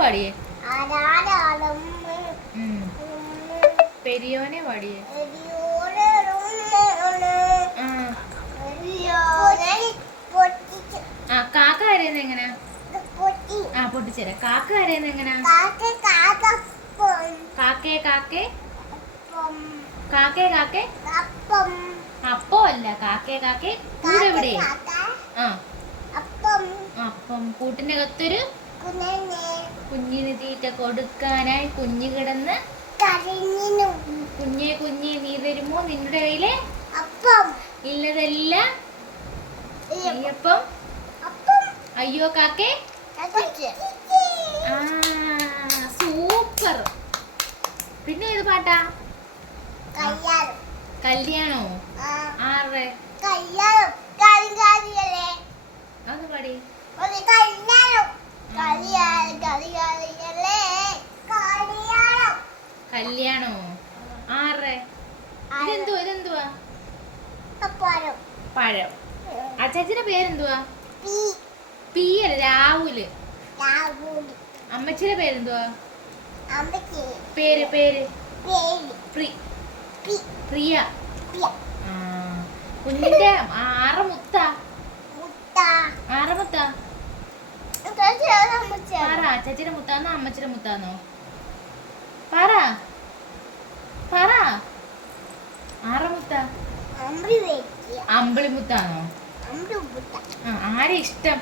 പാടിയേ? പെരിയോനെ പാടിയേ? ആ കാക്ക കരയുന്ന എങ്ങനാ? ആ പൊട്ടിച്ചേരാ. കാക്ക കരയുന്ന എങ്ങനാ? കാക്കേ കാക്കേ കാക്കേ കാക്കേ അപ്പോ അല്ല, കാക്കേ കാക്കേ കൂടെവിടെ? ആ അപ്പം കൂട്ടിന്റെ അകത്തൊരു കുഞ്ഞിന് തീറ്റ കൊടുക്കാനായി കുഞ്ഞ് കിടന്ന് കുഞ്ഞെ കുഞ്ഞെ നീ തരുമോ നിന്റെ കയ്യിലെ ഇല്ലതല്ല അയ്യപ്പം അയ്യോ കാക്കേ. ആ സൂപ്പർ. പിന്നെ ഏത് പാട്ടാ? കല്യാണോ? ആരുടെ? അത് പാടി. കല്യാണോ? ആരുടെ? ഇതെന്തുവാ? പഴം. അച്ചാച്ചിന്റെ പേരെന്തുവാ? പി അല്ല, രാഹുല്. അമ്മച്ചിയുടെ പേരെന്തുവാ? പേര് പ്രിയ. കുഞ്ഞിന്റെ ആറമുത്താ? പറ, അച്ചാച്ചിയുടെ മുത്താന്നോ അമ്മച്ചിയുടെ മുത്താന്നോ? പറ ആറമുത്ത? അമ്പിളിമുത്താണോ? ആരെ ഇഷ്ടം?